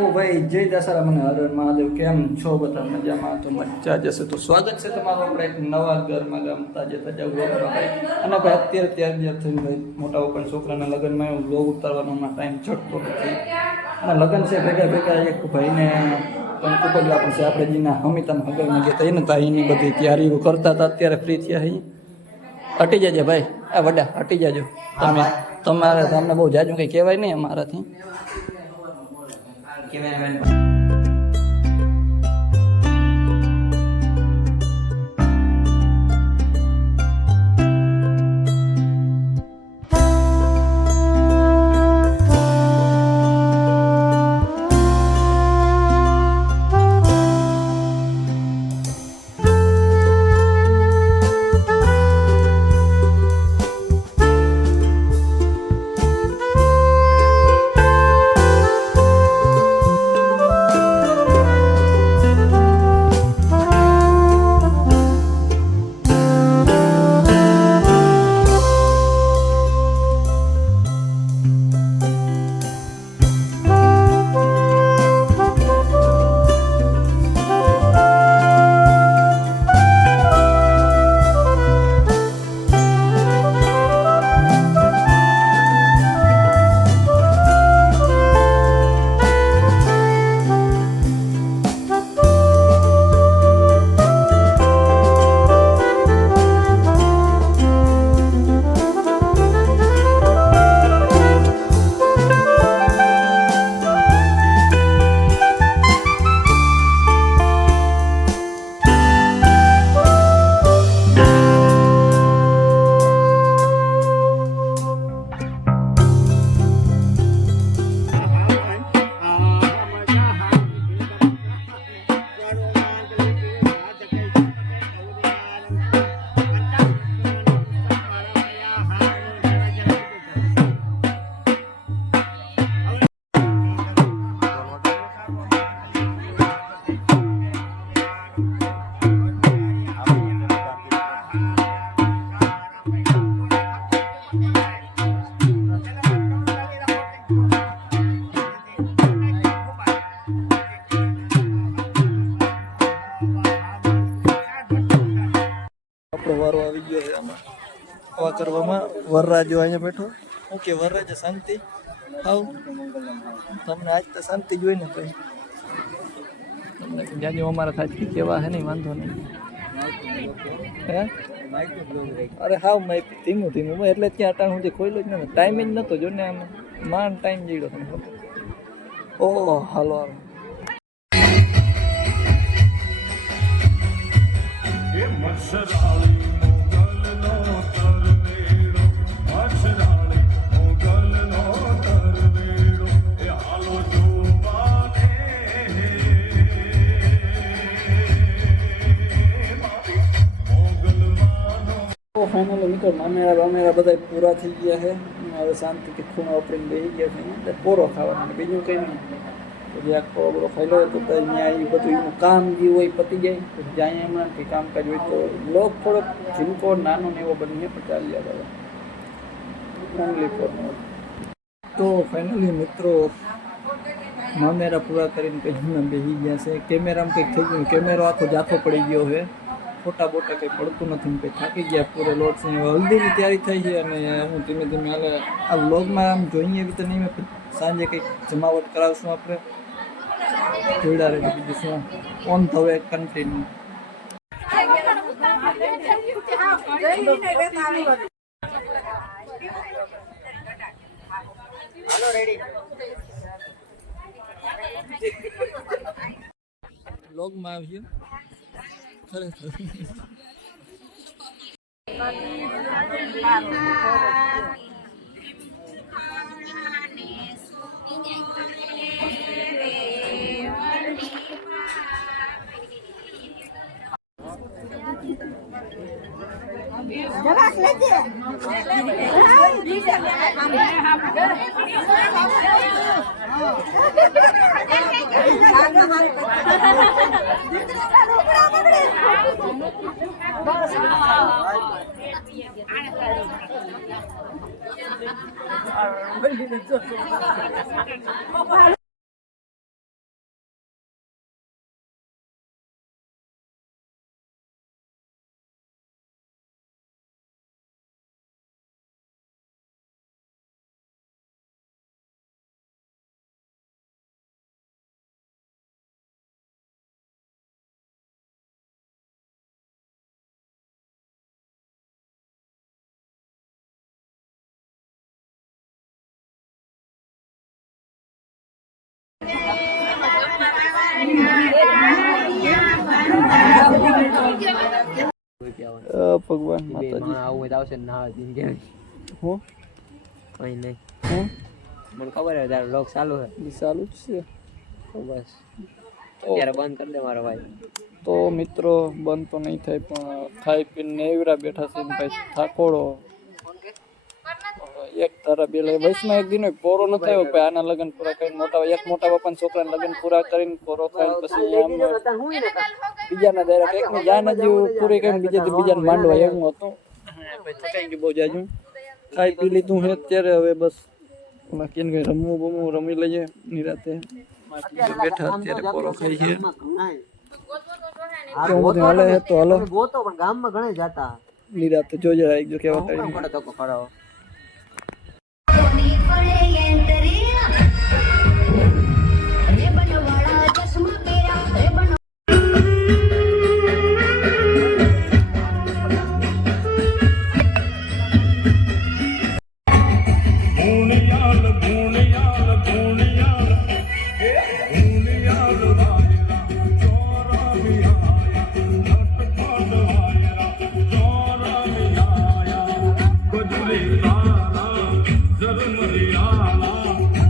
ઓ ભાઈ જય દશહરા મને હર હર મહાદેવ કેમ છો બધા મજામાં તો મજા જશે તો સ્વાગત છે તમારું આપણે એક નવા ઘરમાં ગામ તાજે તાજા વ્લોગમાં ભાઈ અને ભાઈ અત્યારે ત્યાર થઈને ભાઈ મોટા ઉપર છોકરાના લગ્નમાં હું વ્લોગ ઉતારવાનો ટાઈમ છટતો નથી અને લગ્ન છે ભેગા ભેગા એક ભાઈને પણ કુપગલા પણ છે આપણે જેના હમીતામાં હગરમાં ગયા હતા એને તો એની બધી તૈયારીઓ કરતા હતા અત્યારે ફ્રી થયા અહીં હટી જજો ભાઈ આ વડા હટી જજો તમારે તમને બહુ જાજુ કંઈ કહેવાય નહીં અમારાથી Cameraman. વારો આવી ગયો છે આમાં હવા કરવામાં વરરાજો અહીંયા બેઠો હું કે વરરાજો શાંતિ આવ તમને આજ તો શાંતિ જોઈ ને ભાઈ તમને જાજો અમારા ખાલી કેવા હે નહીં વાંધો નહીં હે અરે હાવ મેં ધીમું ધીમું એટલે ત્યાં અટાણ સુધી ખોલ્યો જ ને ટાઈમ જ નહોતો જો ને આમ માંડ ટાઈમ જઈડો તમે ઓહો હાલો હાલો મચ્છરાળી મોગલનો તરવેડો મચ્છરાળી મોગલનો તરવેડો એ હાલો જોવાને ફાઇનલ મિત્રો મામેરા બધા પૂરા થઈ ગયા છે હવે શાંતિથી ખૂણો વાપરીને બેસી ગયા છે પોરો ખાવાનો બીજું કંઈ નહીં જે આખો બધો ફાયલો હતો તો અહીંયા એ બધું એનું કામ જે હોય પતી જાય તો જ્યાં એમાં કંઈ કામકાજ હોય તો બ્લોગ થોડોક ઝીણકો નાનો ને એવો બનીએ પણ ચાલી જાય ઓનલી ફોર તો ફાઇનલી મિત્રો મામેરા પૂરા કરીને કંઈ બેસી ગયા છે કેમેરામાં કંઈક થઈ ગયું કેમેરો આખો જાથો પડી ગયો છે ફોટા બોટા કંઈ પડતું નથી કંઈ થાકી ગયા પૂરે લોટ છે હલ્દીની તૈયારી થઈ છે અને હું ધીમે ધીમે હાલે આ વ્લોગમાં આમ જોઈએ એવી તો નહીં મેં સાંજે કંઈક જમાવટ કરાવશું આપણે જોડા રહે બીજું શું ઓન થવે કન્ટિન્યુ વ્લોગમાં આવ્યું ખરેખર જવાસ લેજે ભગવાન માતાજી આવું આવશે ના હું હું કઈ નહીં હું મને ખબર હે તારો લોક ચાલુ હે ઈ ચાલુ જ છે તો બસ અત્યારે બંધ કરી દે મારો ભાઈ તો મિત્રો બંધ તો નહીં થાય પણ ખાઈ પીને નેવરા બેઠા છે ને ભાઈ થાકોડો એક તારા બે વયસમાં એક દિન પોરો ન થયો ભાઈ આના લગ્ન પૂરા કરીને મોટા બાપાના છોકરાના લગ્ન પૂરા કરીને પોરો ખાઈને પછી આમ બીજાના ડાયરેક્ટ એકની જાન જ પૂરી કરીને બીજાને માંડવા એવું હતું થકાઈ ગયું બહુ જાજુ ખાઈ પી લીધું હે અત્યારે હવે બસ બાકી કઈ રમવું રમી લઈએ નિરાતે બેઠા અત્યારે પોરો ખાઈ છે કેવું બધું હાલે હે તો હાલો ગોતો પણ ગામમાં ઘણા જાતા નિરાતે જોજે આવી ગયો કેવા કરીને પડે તો ખરાવ ભૂણિયાલ ભૂણિયાલ ભૂણિયાલ ભૂણિયાલ વાયરા ચોરા મિયાયા નટખંડ વાયરા ચોરા મિયાયા ગજરે તારા ઝરમરિયાલા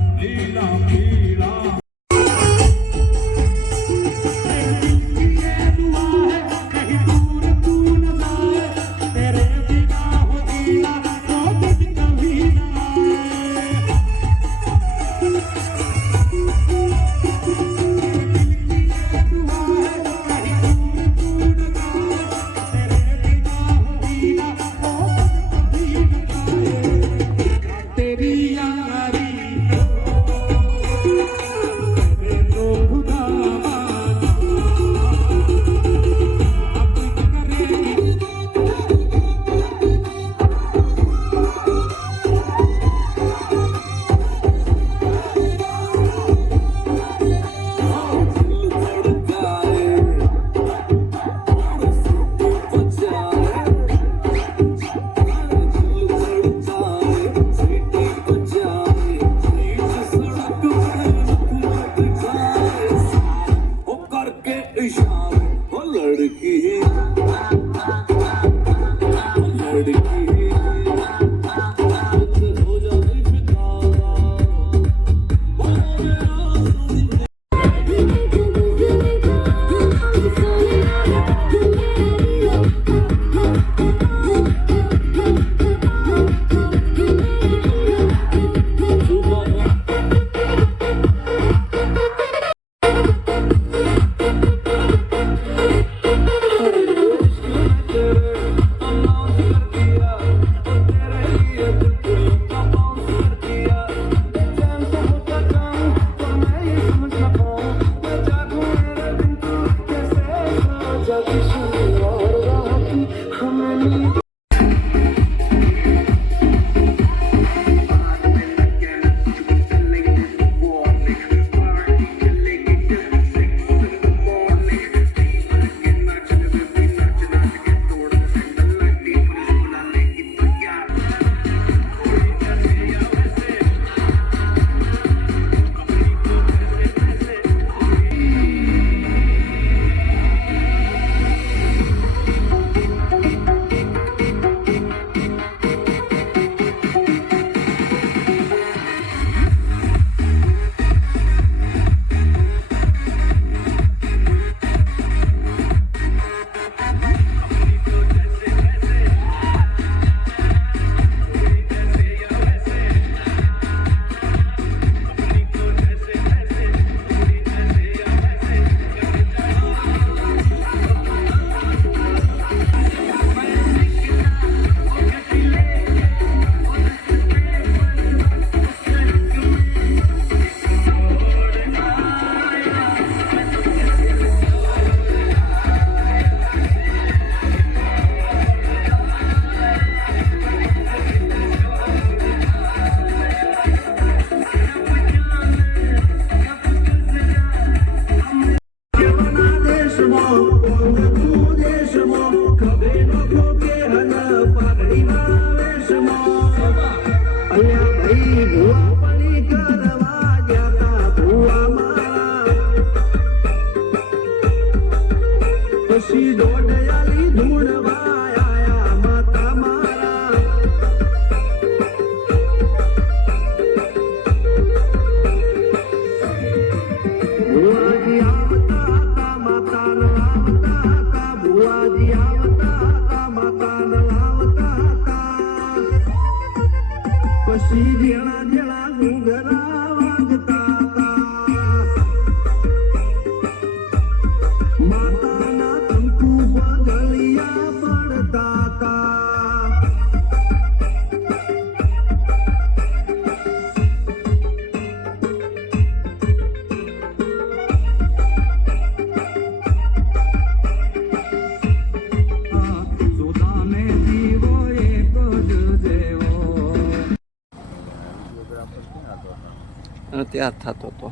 તૈયાર થતો હતો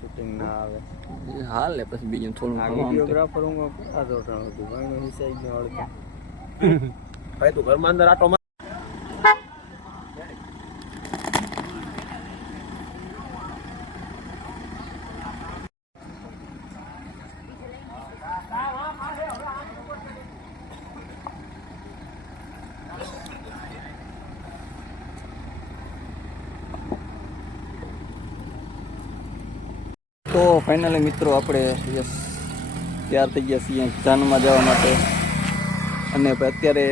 શૂટિંગ ના આવે હાલ ને પછી બીજું થોડું ઘણું આમ તેમ. વિડીયોગ્રાફર હું આધો ટાણો હતું ભાઈનો હિસાઈ ગયો અડધો ભાઈ તું ઘરમાં અંદર આટો માર. તો ફાઇનલી મિત્રો આપણે યસ તૈયાર થઈ ગયા છીએ જાનમાં જવા માટે અને અત્યારે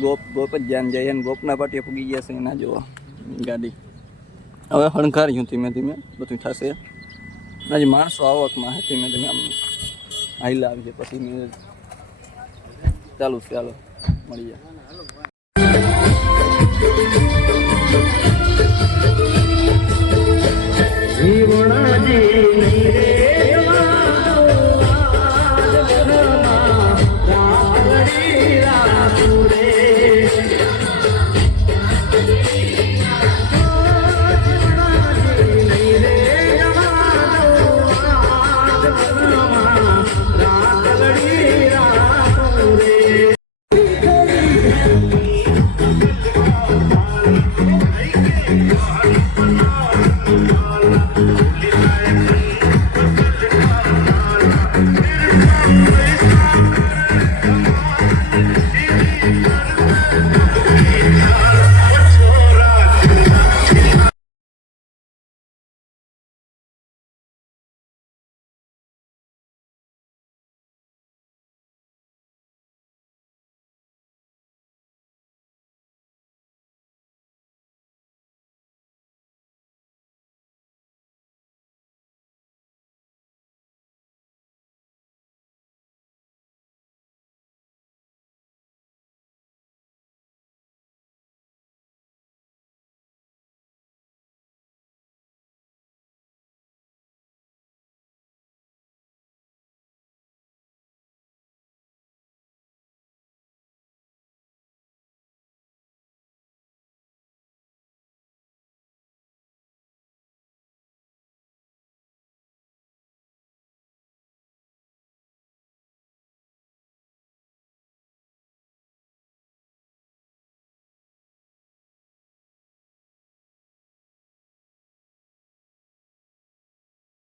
ગોપ જ ધ્યાન જઈએ અને ગોપના પાટીએ પૂગી ગયા છે એના જોવા ગાડી હવે હણકાર્યું ધીમે ધીમે બધું થશે હજી માણસો આવકમાં છે ધીમે ધીમે આમ હાઈલા આવી છે પછી મેં ચાલુ છે ચાલો મળીએ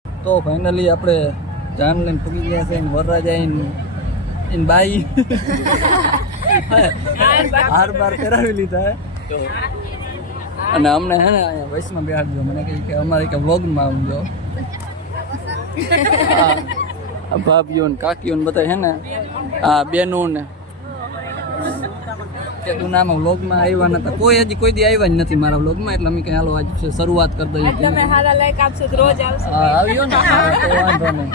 તો ફાઇનલી આપણે જાન લઈને પૂગી ગયા છે વરરાજા ઇન બાઈ હાર બાર કરાવી લીધા હે તો અને અમને હે ને અહીંયા વૈષ્ણવ બેહાડજો મને કહી કે અમારે કે વ્લોગમાં આવજો આ ભાભીઓ ને કાકીઓ ને બધા હે ને આ બેનો ને કે દુનામાં વ્લોગમાં આવ્યા નતા કોઈ હજી કોઈ દી આવ્યા જ નથી મારા વ્લોગમાં એટલે અમે કઈ હાલો આજ શરૂઆત કરી દઈએ તમે હારા લાઈક આપશો તો રોજ આવશે હા આવ્યો ને હા, તો વાંધો નહીં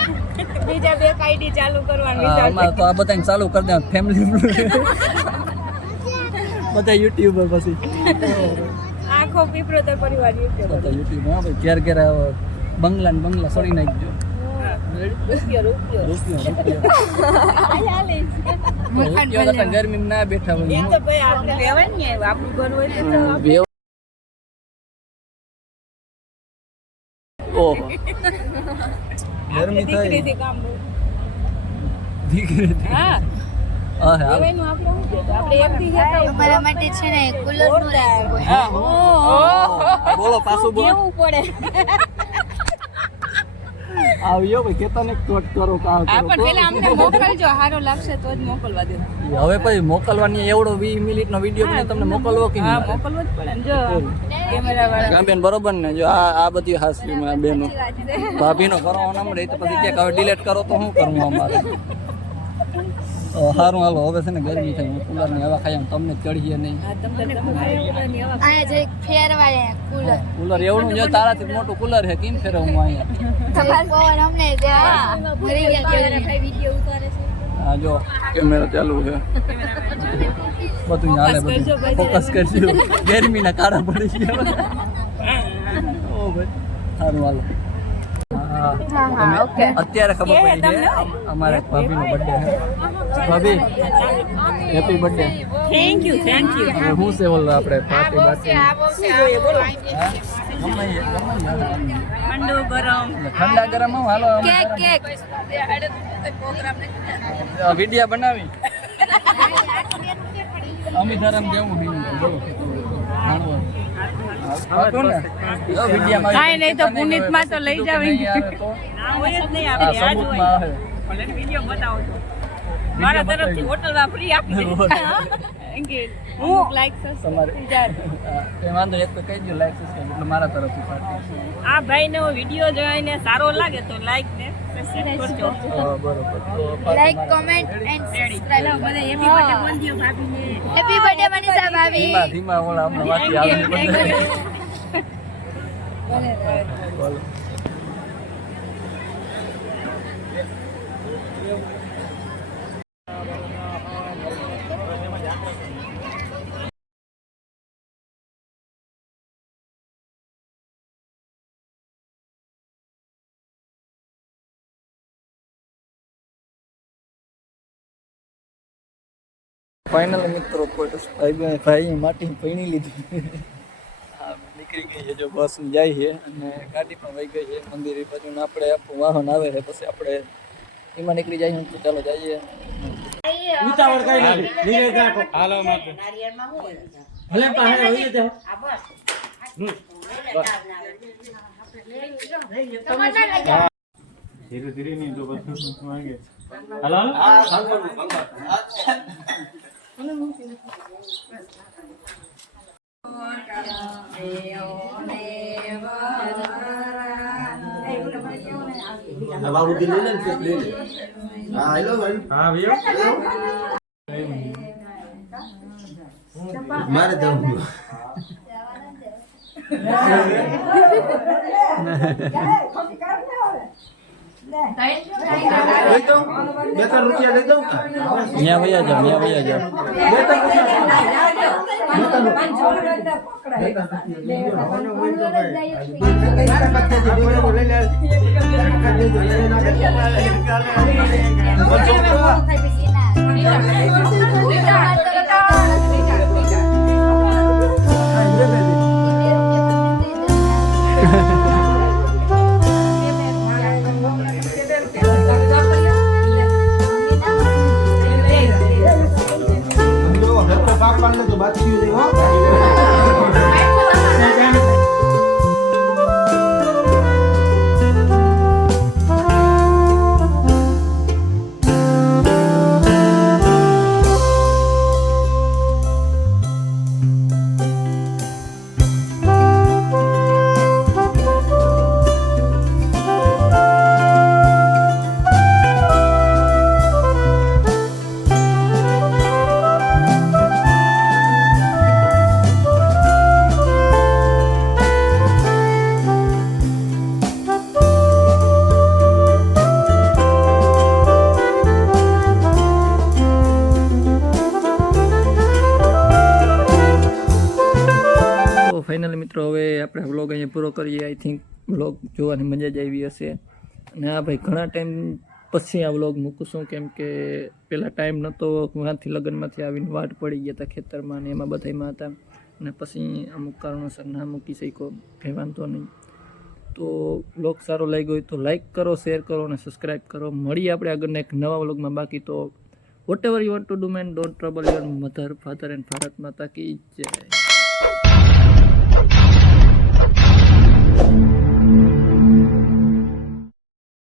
બીજા બે આઈડી ચાલુ કરવાની હા, અમારે તો આ બધાને ચાલુ કરી દે ફેમિલી બધા યુટ્યુબર પછી આખો પીપળો તો પરિવાર યુટ્યુબ બધા યુટ્યુબ હા ભાઈ ઘેર ઘેર બંગલા ને બંગલા છોડી નાખજો રૂપિયો રૂપિયો કરતા ગરમી ના બેઠા એ હોય તો ભાઈ આપણે લેવાય ને આપણું ઘર હોય તો ઓહો ગરમી થાય દીકરીથી કામ હોય. દીકરી હા હા હા લેવાનું આપણે શું છે આપણે એક દી જતા અમારા માટે છે ને કુલર નું રાખ્યું હા બોલો પાછું બોલો કેવું પડે આવ્યો ભાઈ કેતા ને કોટ કરો કા આ પણ પેલા અમને મોકલજો હારો લાગશે તો જ મોકલવા દે હવે પછી મોકલવાની એવડો 20 મિનિટનો વિડિયો મને તમને મોકલવો કે હા મોકલવો જ પડે ને જો કેમેરા વાળા ગામબેન બરોબર ને જો આ બધી હાસી માં બેનો ભાભીનો કરવાનો મળે તો પછી કે હવે ડિલીટ કરો તો શું કરવું અમારે સારું હાલો હવે છે ને ગરમી થાય હું કુલર ની હવા ખાઈ તમને ચડીએ નહીં હા તમને અહીંયા જે ફેરવાય કુલર કુલર એવડું જો તારાથી મોટું કુલર છે કેમ ફેરવું અહીંયા પવન અમને મરી ગયા વિડિયો ઉતારે છે હા જો કેમેરા ચાલુ છે બધું હાલે બધું ફોકસ કરજો ગરમીના કાળા પડી ગયા ઓ ભાઈ સારું હાલો તમે અત્યારે ખબર પડી છે અમારે ભાભીનો બર્થડે છે ભાભી હેપી બર્થડે થેન્ક યુ હું છે બોલ આપણે પાર્ટી બાર્ટી શું જોઈએ બોલો ઠંડુ ગરમ ઠંડા ગરમ હું હાલો કેક વિડિયા બનાવી અમે ધરમ જેવું બોલો કાંઈ નહીં તો પુનિતમાં તો લઈ જાવી તો હોય જ નહીં આપણે આજ હોય ભલે વિડીયો બતાવો છો મારા તરફથી હોટલમાં ફ્રી આપી દે હું લાઈક તમારે વાંધો એક તો કહી દો લાઈક સબસ્ક્રાઇબ એટલે મારા તરફથી પાર્ટી આ ભાઈનો વિડીયો જોઈને સારો લાગે તો લાઈક ને સબસ્ક્રાઇબ કરજો બરોબર તો લાઈક કોમેન્ટ એન્ડ સબસ્ક્રાઇબ મને હેપી બર્થડે બોલ દિયો ભાભીને હેપી બર્થડે મનીષા ભાભી ધીમા ધીમા ઓલા અમને વાતી આવી બોલો ફાઇનલ મિત્રો ભાઈ માટી પૈણી લીધી હા નીકળી ગઈ છે જો બસ જાય છે અને ગાડી પણ વહી ગઈ છે મંદિર બાજુ આપણે આપણું વાહન આવે છે પછી આપણે એમાં નીકળી જાય તો ચાલો જઈએ ઉતાવળ કઈ નથી ધીરે રાખો હાલો માટે ભલે પાસે હોય તો ધીરે ધીરે ની જો બસ માંગે હાલો બાબુજી લઈ લે ને લઈ લે હા હેલો ભાઈ હા ભૈયા મારે જવું બે ત્રણ રૂપિયા લઈ દઉં અહીંયા વયા જાઓ તો બાત નહીં હો ફાઇનલી મિત્રો હવે આપણે વ્લોગ અહીંયા પૂરો કરીએ આઈ થિંક વ્લોગ જોવાની મજા જ આવી હશે અને હા ભાઈ ઘણા ટાઈમ પછી આ વ્લોગ મૂકું કેમ કે પહેલાં ટાઈમ નહોતો વાંથી લગ્નમાંથી આવીને વાટ પડી ગયા હતા ખેતરમાં ને એમાં બધામાં હતા અને પછી અમુક કારણોસર ના મૂકી શક્યો કંઈ વાંધો નહીં તો વ્લોગ સારો લાગ્યો હોય તો લાઈક કરો શેર કરો અને સબસ્ક્રાઈબ કરો મળીએ આપણે આગળના એક નવા વ્લોગમાં બાકી તો whatever you want to do man don't trouble your mother father and Bharat Mata કી જય